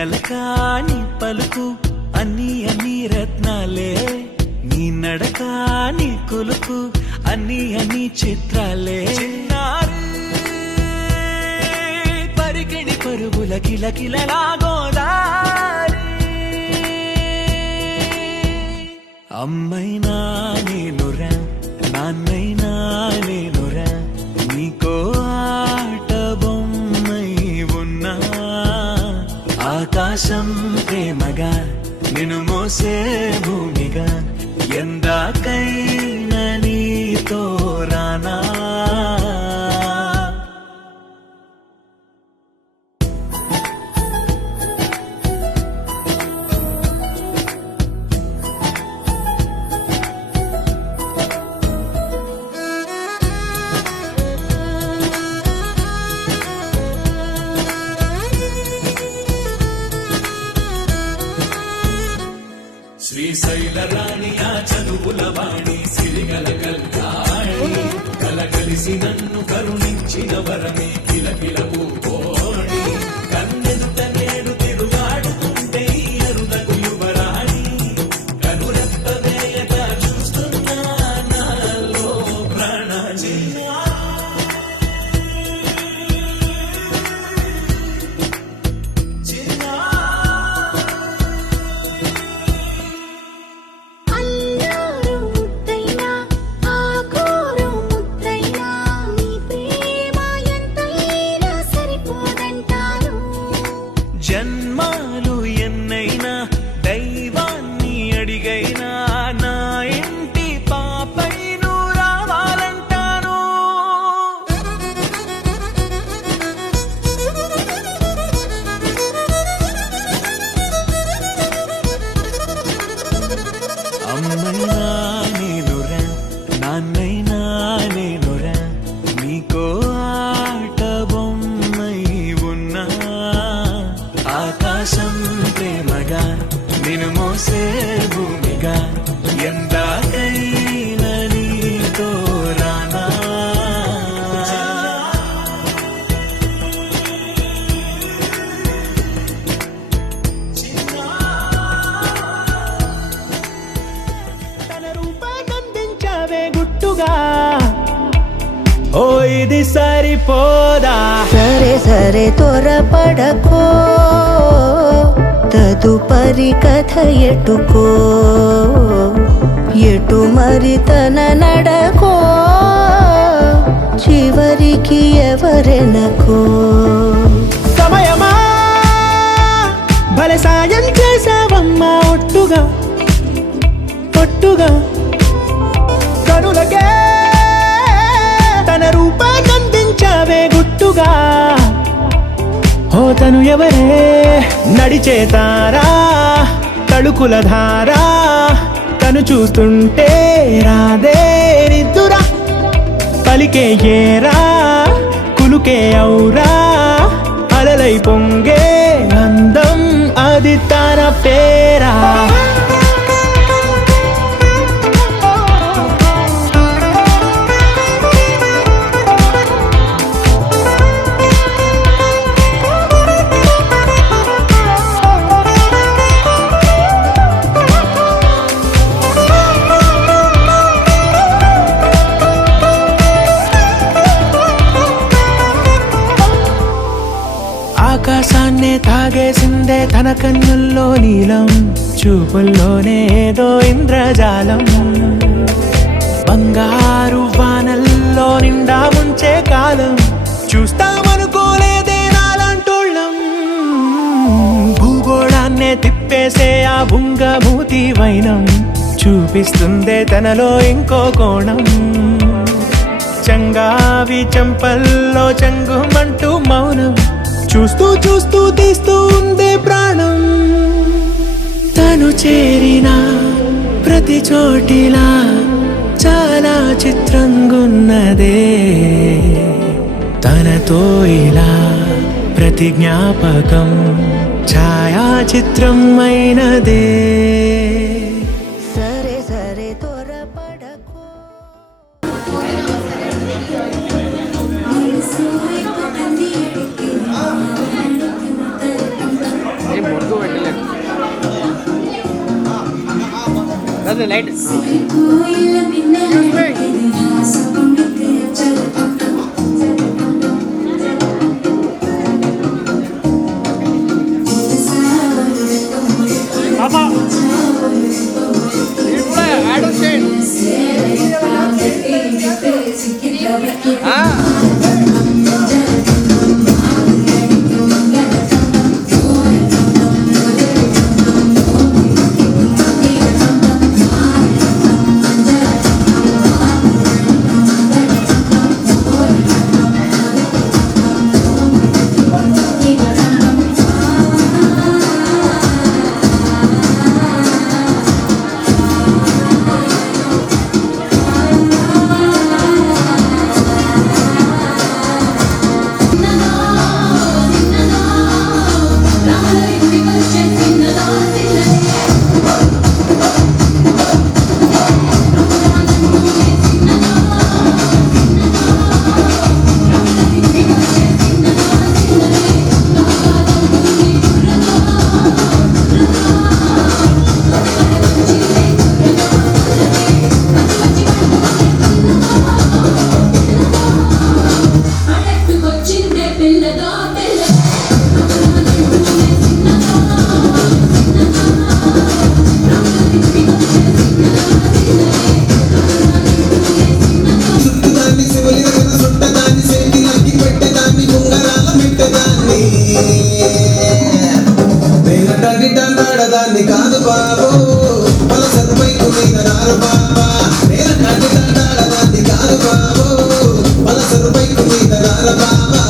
అలకా నీ పలుకు అన్ని రత్నాలే, నీ నడక నీ కొలుకు అన్ని చిత్రాలే. పరికిణి పరుగుల కిలకిలలా గోదారి, అమ్మైనా నేనురా నాన్నైనా నేనురా, నీకో ఆట బొమ్మై ఉన్నా. ఆకాశం ప్రేమగా నిన్ను మోసే భూమిగా, ఎందాకైనా నీతో రానా. శ్రీశైల రాణి ఆ చదువుల వాణి, సిరిగల కల్యాణి, కలగలిసి నన్ను కరుణించిన వరమే కిలకిల పూకోణి. కన్నెదుట నేడు తిరుగాడుతుంటే అరుదకు యువరాణి, కనురెప్ప వేయగా చూస్తున్నా నాలో ప్రాణాజీ. జన్మాలు ఎన్నైనా దైవాన్ని అడిగైనా, నా ఇంటి పాపై నువ్వు రావాలంటాను. అమ్మైనా నేనురా నాన్నైనా నేనురా, నీకో ఆట బొమ్మై ఉన్నా. ఆకాశం ప్రేమగా నిన్ను మోసే భూమిగా, ఎందాకైనా నీతో రానా. తన రూపాన్నందించావే గుట్టుగా, ఓ ఇది సరిపోదా. సరే సరే త్వరపడకో, తదుపరి కథ ఎటుకో, ఎటు మరి తన నడకో, చివరికి ఎవరెనకో. సమయమా భలే సాయం చేసావమ్మా, ఒట్టుగా ఒట్టుగా కనులకే తన రూపాన్నందించావే గుట్టుగా. ఓ తను ఎవరే నడిచే తారా, తళుకుల ధారా, తను చూస్తుంటే రాదే నిద్దురా. పలికే ఏరా కులుకే ఔరా, అలలై పొంగే అందం అది తన పేరా. ఆకాశాన్నే తాగేసిందే తన కన్నుల్లో నీలం, చూపుల్లోనే ఏదో ఇంద్రజాలం. బంగారు వానల్లో నిండా ముంచే కాలం, చూస్తామనుకోలేదే నాలాంటోళ్ళం. భూగోళాన్నే తిప్పేసే ఆ బుంగమూతి వైనం, చూపిస్తుందే తనలో ఇంకో కోణం. చంగావి చంపల్లో చంగుమంటూ మౌనం, చూస్తూ చూస్తూ తీస్తూ ఉందే ప్రాణం. తను చేరిన ప్రతి చోటిలా చాలా చిత్రంగున్నదే, తనతో ఇలా ప్రతి జ్ఞాపకం ఛాయాచిత్రం అయినదే. సరే సరే త్వరపడకో. లైట్ దాన్ని కాదు బాబు పలసరుపై కుమీదరారు బాబా నేను దాన్ని కాదు బాబు పలసరుపై కుమీదరారు బాబా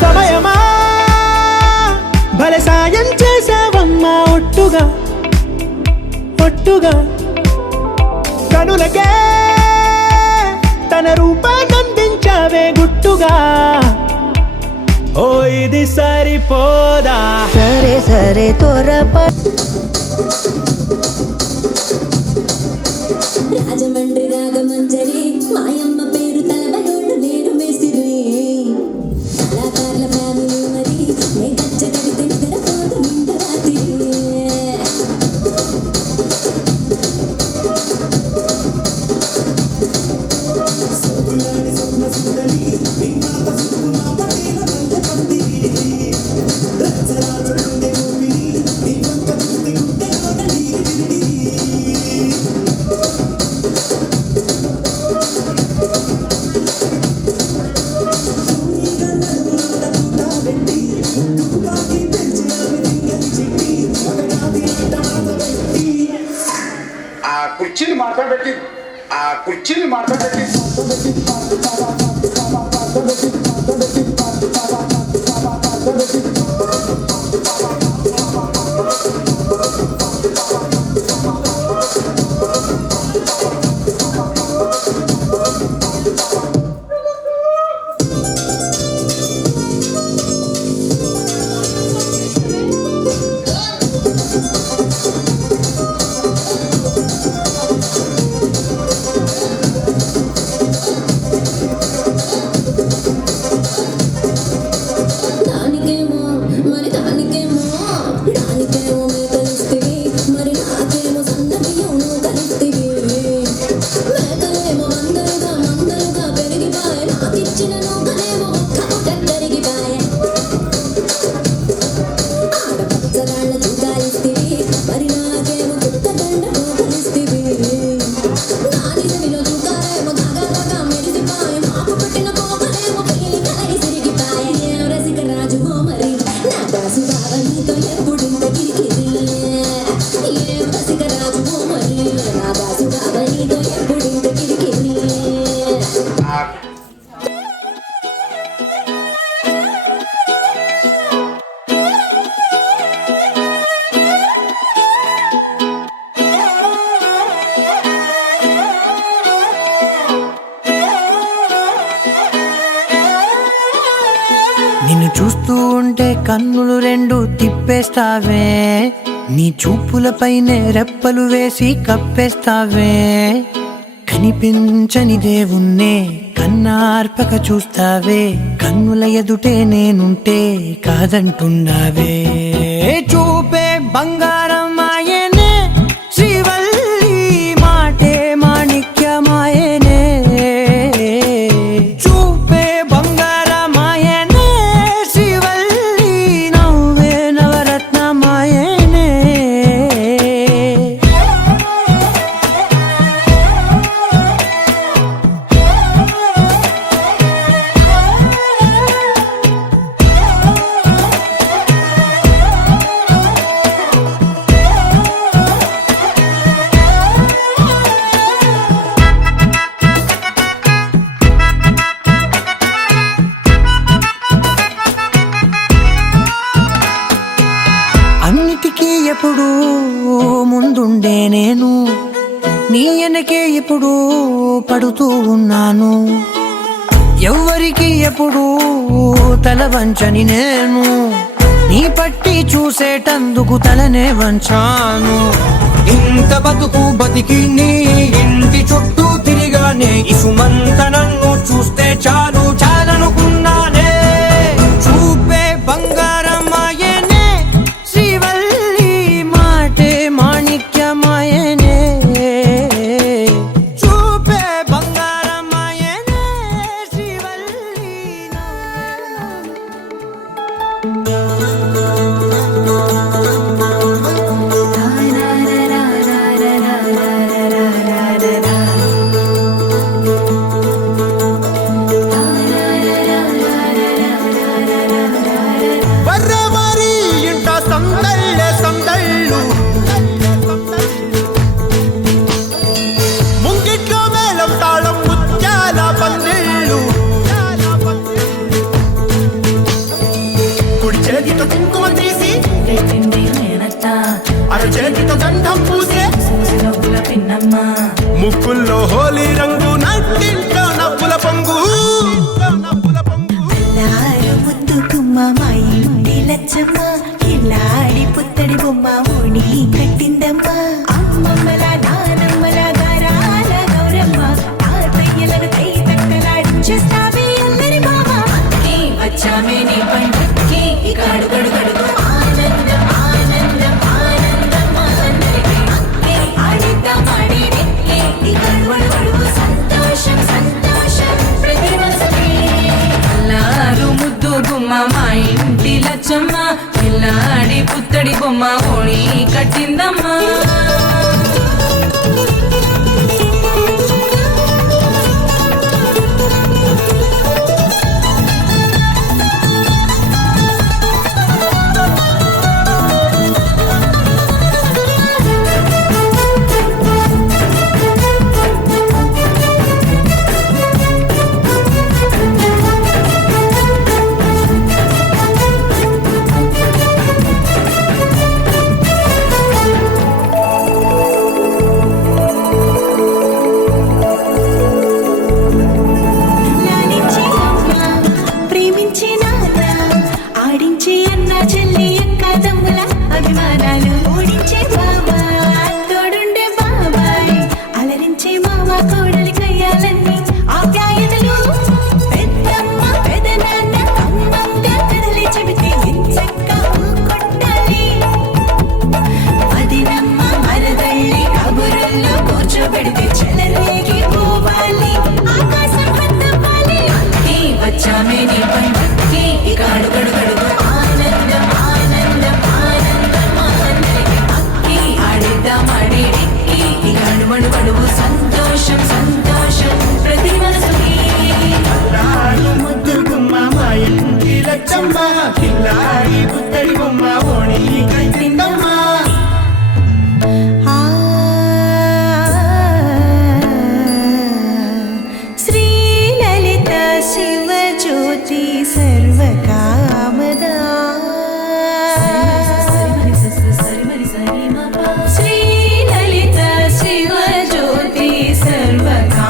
సమయమా భలే సాయం చేసావమ్మా ఒట్టుగా ఒట్టుగా కనులకే తన రూపాన్నందించావే గుట్టుగా ఓ ఇది సరిపోదా సరే సరే త్వరపడ రాజమండ్రి రాగమంజరి మాయమ్మ పేరు తలబడోడు నేను మేసిరి కళాకారుల ఫ్యామిలీ మరి నే గచ్చ కడితే నిద్రపోదు నిండ రాత్రి ఆ కుర్చీని మాట్లాడబెట్టి దానికేమో మరి దానికేమో మేకలిస్తివి మరి నాకేమో సన్న బియ్యం నువ్వు కలిస్తివి మేకలేమో మందలుగా పెరిగిపాయ నాకిచ్చిన నూకలేమో ఒక్క కరిగిపాయ ఆడపచ్చగాళ్ళ చూకాయిస్తివి మరి నాకేమో కుట్టగండ నూకలిస్తివి నాని సవిలో చూకాలేమో దాగా మెరిసిపాయ మాపు పట్టిన కోకలేమో పెళ్లి కలరి సిరిగిపాయ ఏం రసిక రాజు మరి నా దాసు బావ నీతో ఎప్పుడింత కిరికిరి ఏం రసిక రాజు మరి నా దాసు బావ నీతో ఎప్పుడింత కిరికిరి నిన్ను చూస్తూ ఉంటే కన్నులు రెండు తిప్పేస్తావే నీ చూపులపైనే రెప్పలు వేసి కప్పేస్తావే కనిపించని దేవుణ్ణే కన్నార్పక చూస్తావే కన్నుల ఎదుటే నేనుంటే కాదంటున్నావే చూపే బంగారం ఆయనే శ్రీవల్లి మాటే మాణిక్యమాయనే చూపే బంగారమాయనే శ్రీవల్లి నవ్వే నవరత్నమాయనే అన్నిటికీ ఎప్పుడు ముందుండే నేను నీ వెనకే ఎప్పుడు పడుతూ ఉన్నాను ఎవ్వరికి ఎప్పుడు తల వంచని నేను నీ పట్టి చూసేటందుకు తలనే వంచాను ఇంత బతుకు బతికి నీ ఇంటి చుట్టూ తిరిగానే ఇసుమంత నన్ను చూస్తే చాలు చాలనుకున్నానే చూపే బంగారమాయనే శ్రీవల్లి మాటే మాణిక్యమాయనే చూపే బంగారమాయనే శ్రీవల్లి ముక్కుల్లో హోలీ రంగు నట్టింట్లో నవ్వుల పొంగు అల్లారు ముద్దు గుమ్మ మా ఇంటి లచ్చమ్మ ఇల్లాడి పుత్తడి బొమ్మ ఓణి కట్టిందమ్మ అమ్మమ్మల నానమ్మల గారాల గౌరమ్మ తాతయ్యలను కై తక్కలాడించేస్తావే అల్లరి మామ అన్నీ వచ్చామే నీ పండుగకి ఇక అడుగడు గడుగు ఆనందం ఆనందం ఆనందం మా అందరికీ అక్కే ఆడిద్దాం ఆడేదే ఇక అడుగడు గడుగు సంతోషం సంతోషం ప్రతి మనసుకి అల్లారు ముద్దు గుమ్మ మా ఇంటి లచ్చమ్మ పిల్లాడి పుత్తడి బొమ్మ ఓణి కట్టిందమ్మా లాలించే అమ్మ ప్రేమించే నాన్న ఆడించే అన్న చెల్లి అక్క తమ్ముల అభిమానాలు ఓడించే బాబా తోడుండే బాబాయ్ అలరించే మామ కోడలి కయ్యాలన్నీ ఆప్యాయతలు పెద్దమ్మ పెదనాన్న అమ్మంగా కదలి చెబితే ఎంచక్కా కొట్టాలి వదినమ్మ మరదళ్ళి కబురుల్లో కూర్చోబెడితే చెలరేగి పోవాలి ఆకాశం పెద్దవాలి అన్నీ వచ్చామే నీ పండుగకి ఇక అడుగడు గడుగు ఆనందం ఆనందం ఆనందం మా అందరికీ అక్కి ఆడిద్దాం ఆడేడిక్కి ఇక అడుగడు గడుగు సంతోషం సంతోషం ప్రతి మనసుకి ముద్దు గుమ్మ మా ఇంటి లచ్చమ్మ కిల్లాడి పుత్తడి బొమ్మ ఓణి కట్టిందమ్మా Sri Lalitha Shivajyothi సర్వకామదా Sri Lalitha Shivajyothi సర్వకామదా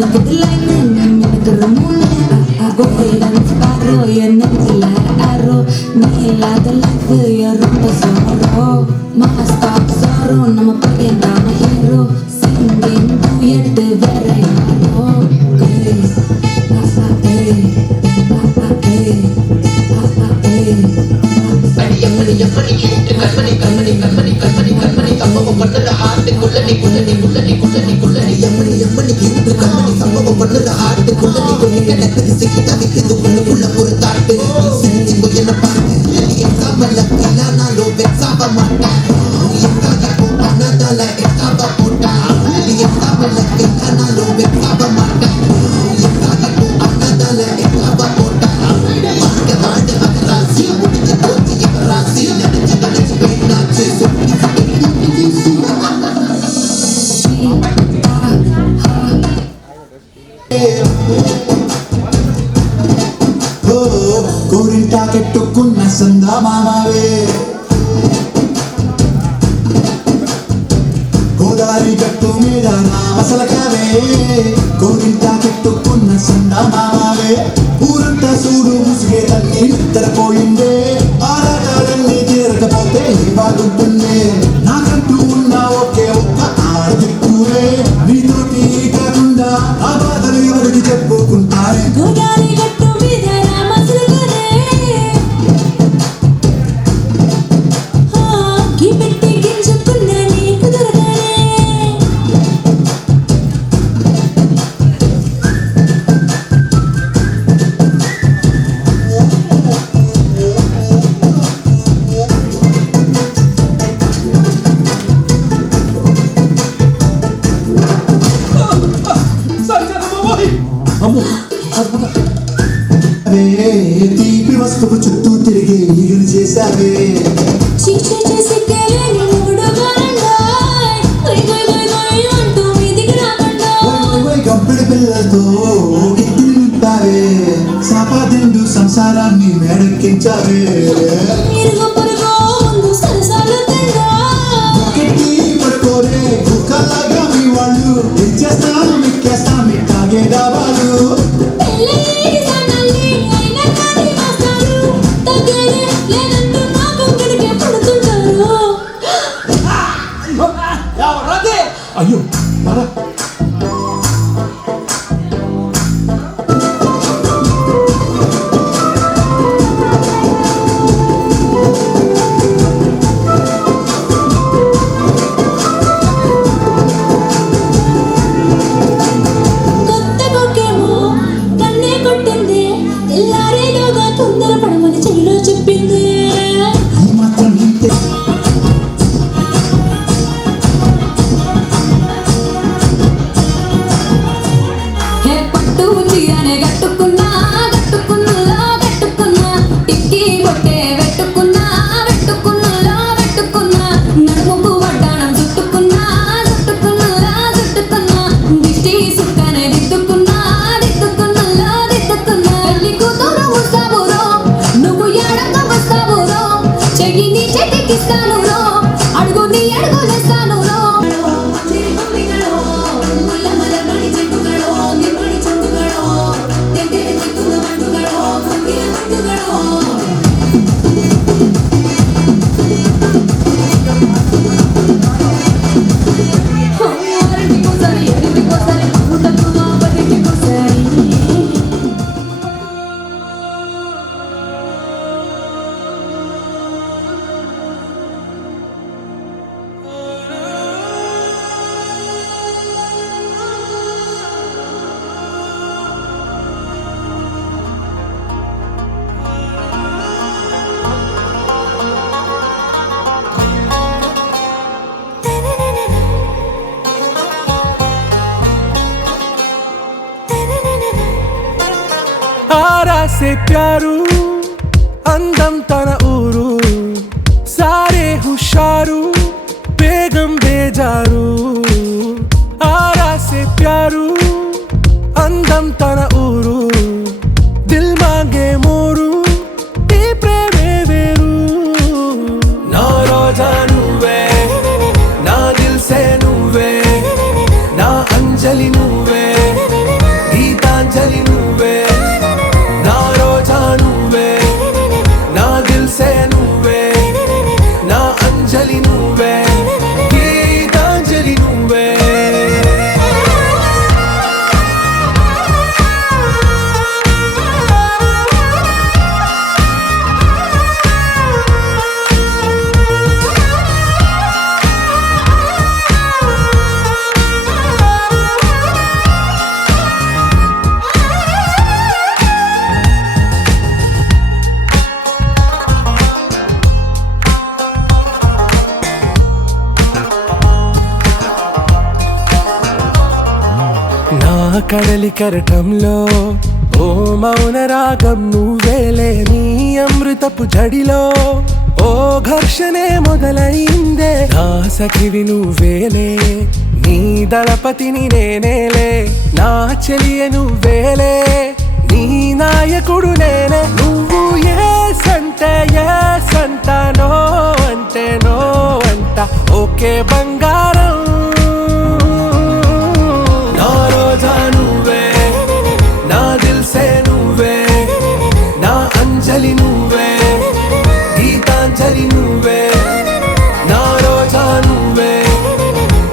Naked lightning, naked the moon. I go ahead and sparrow, you're nothing like arrow. Me like the life, you're the sorrow. My stop sorrow, I'm a pagan, I'm a hero. Singing duet, very hard. Hey, కోరింటా కెట్టుకున్న సందా మామావే గోదావరి గట్టు మీద రామసలకావే కోరింటా కెట్టుకున్న సందా మామావే ఊరంతా చూడు ముసిగే తల్లి నిద్రపోయిందే ఆరాటాలన్నీ తీరకపోతే బాగుంటుందే నాకంటూ ఉన్న ఒకే ఒక్క ఆడదిక్కువే నీతోటి కాకుండా ఆ బాధలు ఎవరికి చెప్పుకుంటారే గోదావరి గట్టు మీద రామసులకరే గిపెట్టి గింజుకున్న నీకు దొరకనే తీపి వస్తువు చుట్టూ తిరిగి ఈగలు చేశావే శిక్ష చేసి కేలేని మూడు గారండాయ్ గొయ్ గొయ్ గొయ్ గొయ్ అంటూ మీదికి రాకుండా గంపెడి పిల్లలతో గిత్తిని నింపావే సంపాదిండు సంసారాన్ని మేడెక్కించావే ఇరుగు పొరుగు ముందు సరసాలు తిండా గట్టి పడుకోరే కుక్కలాగా మీ వాళ్ళు ఇచ్చేస్తాం మిక్కేస్తాం ఇట్టాగే డాబాలు పెళ్ళి సన్నల్లి అయినా కానీ మాస్తారు తగ్గేదే లేదంటూ నా కొంగడికే పడుతుంటారు అయ్యో పరా కొత్త కొక్కేమో కన్నే కొట్టింది తెల్లారేలోగా తొందర పడమని చెవిలో చెప్పింది ఈ మాత్రం ఇంతే హే పట్టు చీరనే కట్టుకున్నా కట్టుకున్నలో కట్టుకున్నా టిక్కి బొట్టే పెట్టుకున్నా పెట్టుకున్నలో పెట్టుకున్నా నడుముకు వడ్డాణం చుట్టుకున్నా చుట్టుకున్నలో చుట్టుకున్నా దిష్టి సుక్కనే దిద్దుకున్నా దిద్దుకున్నలో దిద్దుకున్నా పెళ్లి కూతురు వస్తావురో నువ్వు ఎడక వస్తావురో చెయ్యి నీ చేతికిస్తాను రో అడుగు నీ అడుగులేస్తాను రో आरा से प्यारू అందం తన ఊరు సారే హుషారు బేగం బేజారు ఆరా సే ప్యారు అందం తన ఊరు దిల్ మాంగే మోరు ఈ ప్రేమే వేరు నా రోజా నువ్వే నా దిల్ సే నువ్వే నా అంజలి నువ్వే కడలి కరటంలో ఓ మౌన రాగం నువ్వేలే, నీ అమృతపు జడిలో ఓ ఘర్షణే మొదలైందే, నా సఖివి నువ్వేలే, నీ దళపతిని నేనేలే, నా చెలియ నువ్వేలే, నీ నాయకుడు నేనే. నువ్వు ఏ సంట నో అంటే నో అంట, ఓకే బంగారం. నా రోజా నువ్వే, నా దిల్సే నువ్వే, నా అంజలి నువ్వే, గీతాంజలి నువ్వే. నా రోజా నువ్వే,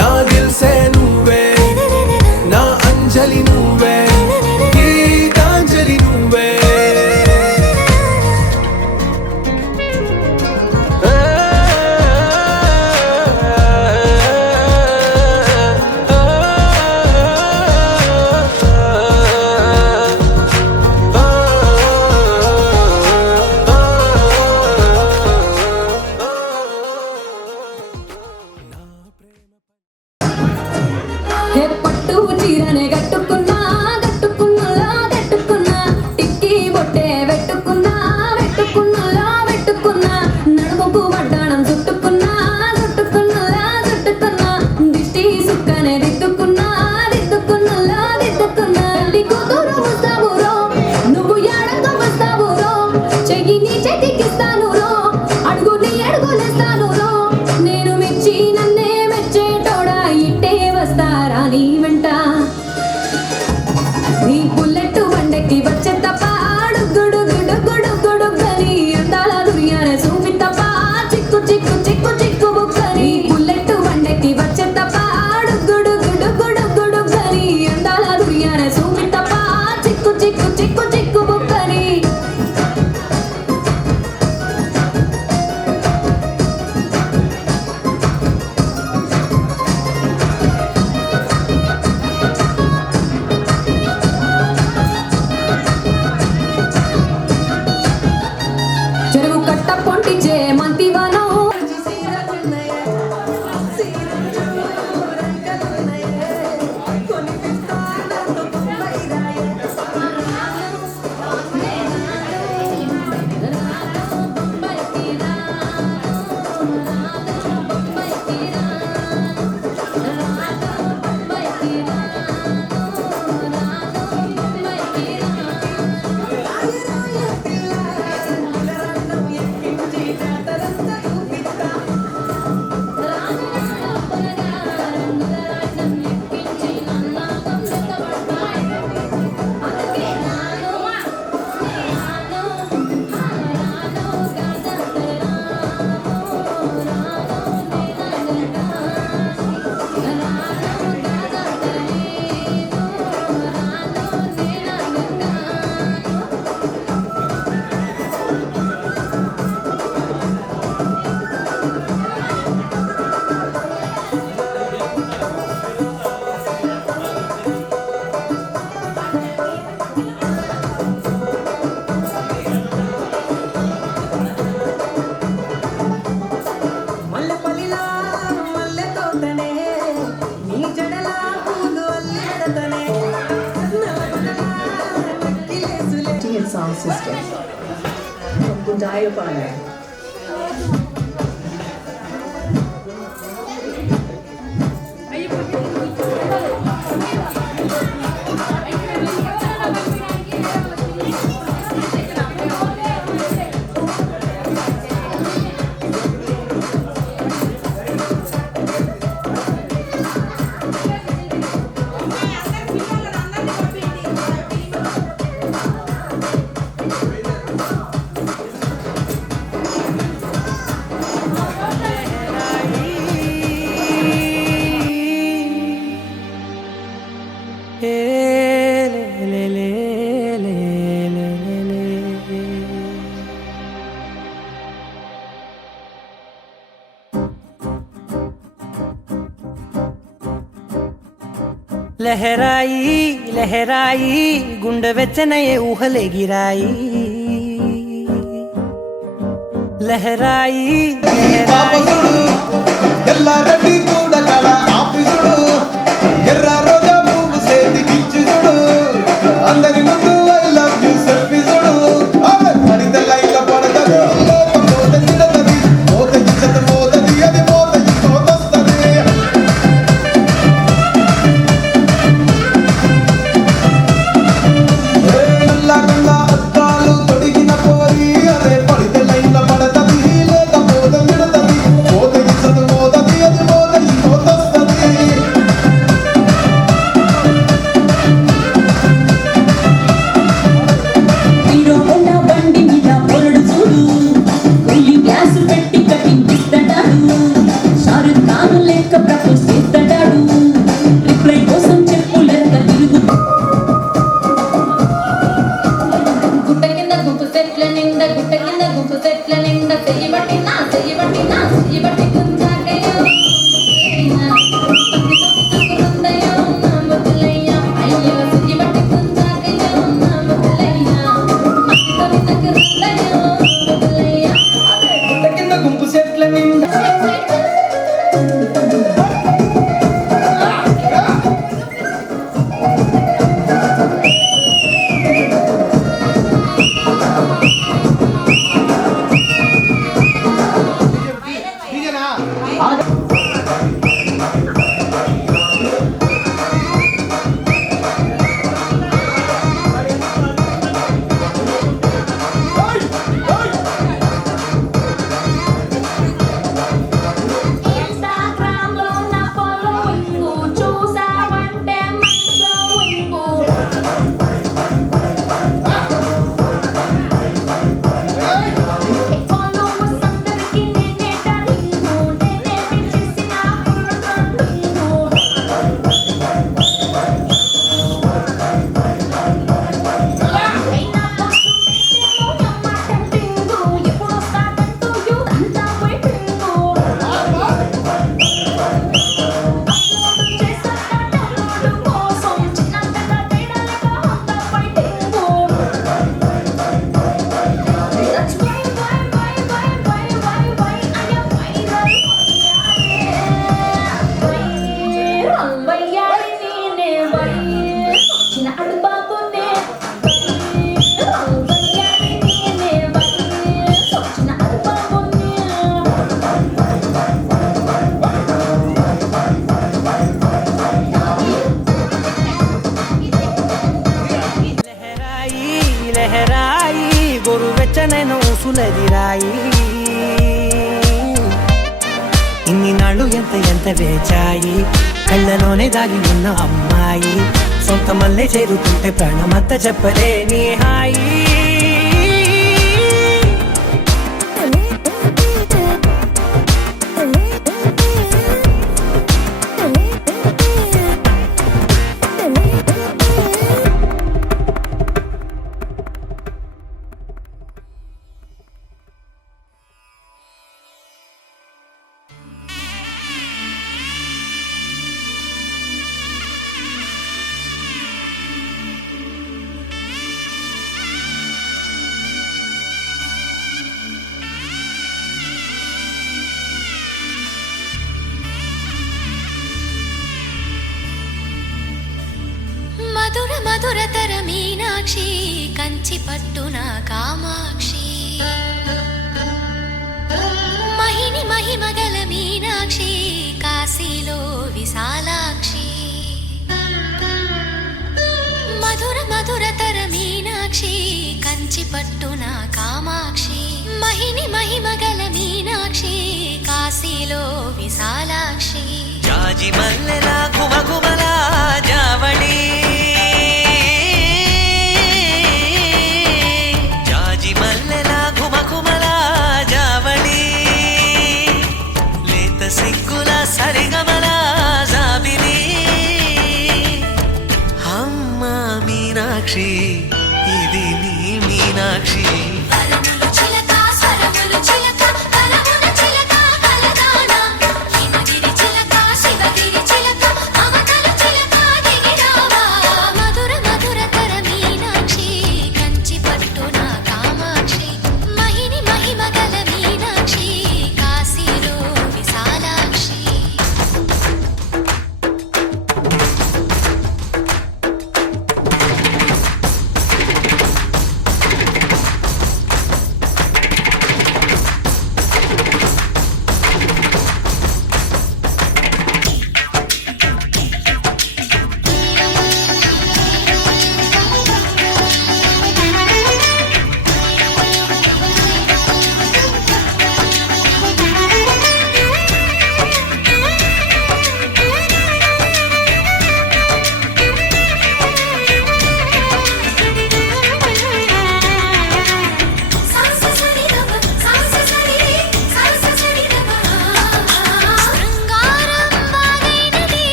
నా దిల్సే నువ్వే, నా అంజలి నువ్వే, గీతాంజలి నువ్వే. హే పట్టు చీరనే కట్టుకున్నా కట్టుకున్నలా కట్టుకున్నా, టిక్కి బొట్టే పెట్టుకున్నా పెట్టుకున్నలా పెట్టుకున్నా, నడుముకు వడ్డాణం చుట్టుకున్నా చుట్టుకున్నలా చుట్టుకున్నా, దిష్టి సుక్కనే దిద్దుకున్నా దిద్దుకున్నలా దిద్దుకున్నా. నీ కూతురు వస్తావురో, నువ్వు ఏడంగా వస్తావురో, చెయ్యి నీ చేతికిస్తాను రో, అడుగు నీ అడుగులేస్తాను రో, నేను మెచ్చి నన్నే మెచ్చేటోడా ఇట్టే వస్తారా నీ వెంట. నీ బుల్లెట్ బండెక్కి వచ్చే తప్ప గుడు గుడు గుడు గుడు గని అందాల దుర్యానే చూపి తప్ప చిక్కు చిక్కు చిక్కు చిక్కు బుక్కని. బుల్లెట్ బండెక్కి వచ్చే తప్ప గుడు గుడు గుడు గుడు గని అందాల దుర్యానే చూపి తప్ప చిక్కు చిక్కు చిక్కు చిక్కు బుక్కని. చెరువు కట్ట పొంటిచే మంతివానో మల్లెపల్లిలా మల్లె తోటనే, నీ జడలా పూలు అల్లిడతనే, sound system from Gundayapalli. లహరాయి లహరాయి గుండె వెచ్చనయే ఊహలే గిరాయి. లహరాయి పాపసుడు ఎల్లారెడ్డి కూడా కళ ఆఫీసుడు ఎర్ర రోజా పువ్వు చేతికిచ్చు లెహరాయి గోరువెచ్చనైన ఊసులెదిరాయి ఇన్ని నాళ్ళు ఎంత వేచాయి కళ్ళలోనే దాగి ఉన్న అమ్మాయి సొంత మల్లె చేరుతుంటే ప్రాణమంతా చెప్పలేని హాయి మధుర మధురతర మీనాక్షి కంచి పట్టున కామాక్షి మహిని మహిమగల మీనాక్షి కాశీలో విశాలాక్షి మధుర మధురతర మీనాక్షి కంచి పట్టున కామాక్షి మహిని మహిమగల మీనాక్షి కాశీలో విశాలాక్షి జాజి మల్లెలా గుమగుమలా జావళి జాజి మల్లెలా గుమగుమలా జావళి లేత సిగ్గుల సరిగమలా జాబిలి అమ్మ మీనాక్షి ఇది నీ మీనాక్షి వరములు చిలక స్వరములు చిలక కలమున చిలక కలదాన హిమగిరి చిలక శివగిరి చిలక అవతల చిలక దిగిరావా మధుర మధురతర మీనాక్షి కంచి పట్టున కామాక్షి మహిని మహిమగల మీనాక్షి కాశీలో విశాలాక్షి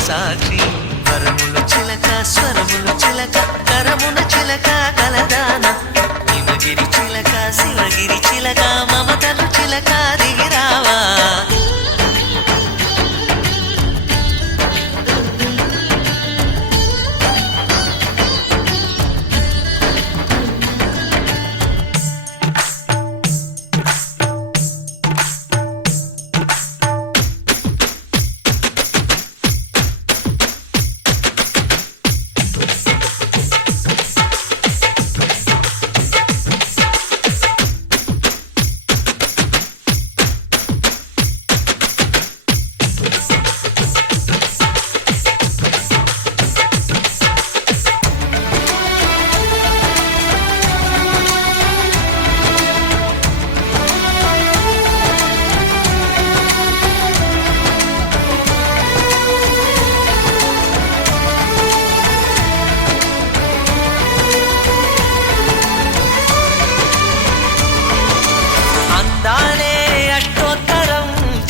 సాక్షి వరములు చిలక స్వరములు చిలక కరమున చిలక కలదాన హిమగిరి చిలక శివగిరి చిలక మమతలు చిలక దిగిరావా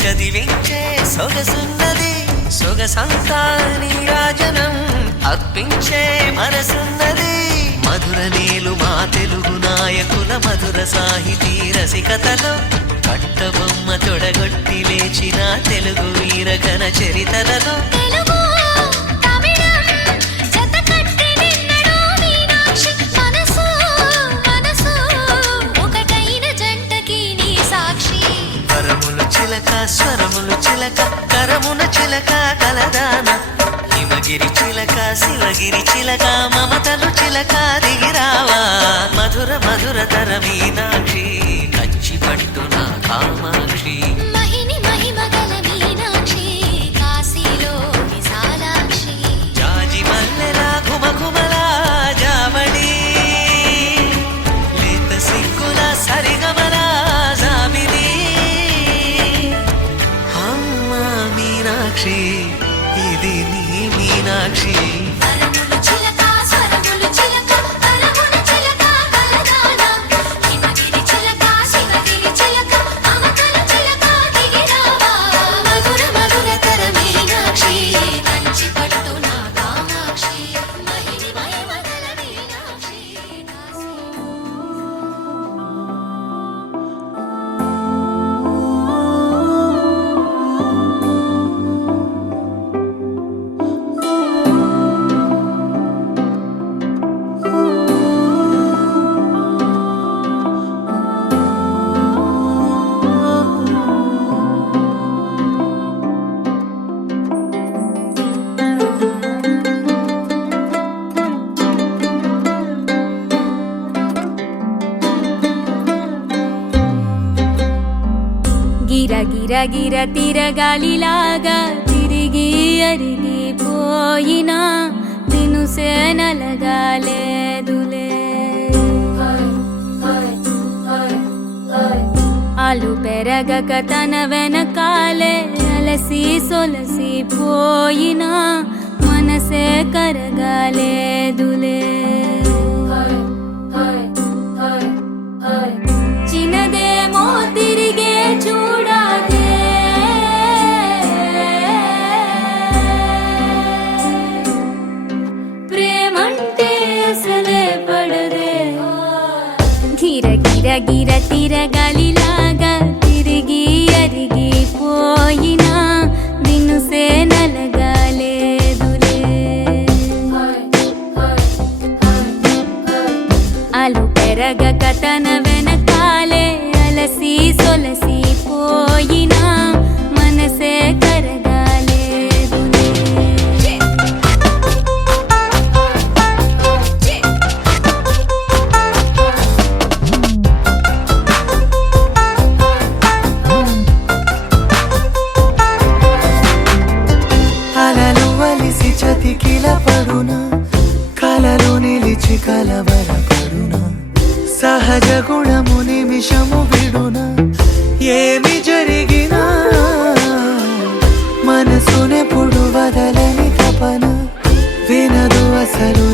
చదివించే సొగసున్నది సొగసంతా నీరాజనం అర్పించే మనసున్నది గాయకుల మధుర సాహితీ రసికతలో కట్టబొమ్మ తొడగొట్టి లేచిన తెలుగు వీరగణ చరితలలో తెలుగు తమిళం జతకట్టి నిన్నడు మీనాక్షి మనసు మనసు ఒకటైన జంటకి నీ సాక్షి వరములు చిలక స్వరములు చిలక కరమున చిలక కలదాన హిమగిరి చిలక శివగిరి చిలక మమతలు చిలక దిగిరావా మధుర మధుర తర మీనాక్షి కంచి పట్టున కామాక్షి మహిని మహిమగల మీనాక్షి కాశీలో విశాలాక్షి జాజి మల్లెల ఘుమఘుమల జావళి లేత సిగ్గుల సరిగమల జాబిలి అమ్మ మీనాక్షి ఇది నీ మీనాక్షి వరములు చిలక స్వరములు చిలక కరమున చిలక కలదాన హిమగిరి చిలక శివగిరి చిలక మమతలు చిలక దిగిరావా మధుర మధుర తర మీనాక్షి కంచి పట్టున కామాక్షి మహిని మహిమగల మీనాక్షి కాశీ గిర గిర గిర తిరగాలిలాగా తిరిగి అరిగిపోయినా దినుసే నలగాలేదులే ఆలు పెరగక తన వెనకాలే అలసి సొలసి పోయినా మనసే కరగాలేదులే చిన్నదేమో తిరిగే చూడాలే ప్రేమంటే అసలే పడదే గిర గిర గిర తిరగాలిలాగా తిరిగి అరిగిపోయినా దినుసే నలగాలేదులే ఆలు పెరగక తన వెనకాలే అలసి సొలసి పోయినా మనసే కరగాలేదులే అలలు వలిసి చతికిల పడున కలలు నిలిచి కలవరపడున సహజ గుణము నిమిషము విడున ఏమి జరిగినా మనసునెప్పుడు వదలని తపన వినదు అసలు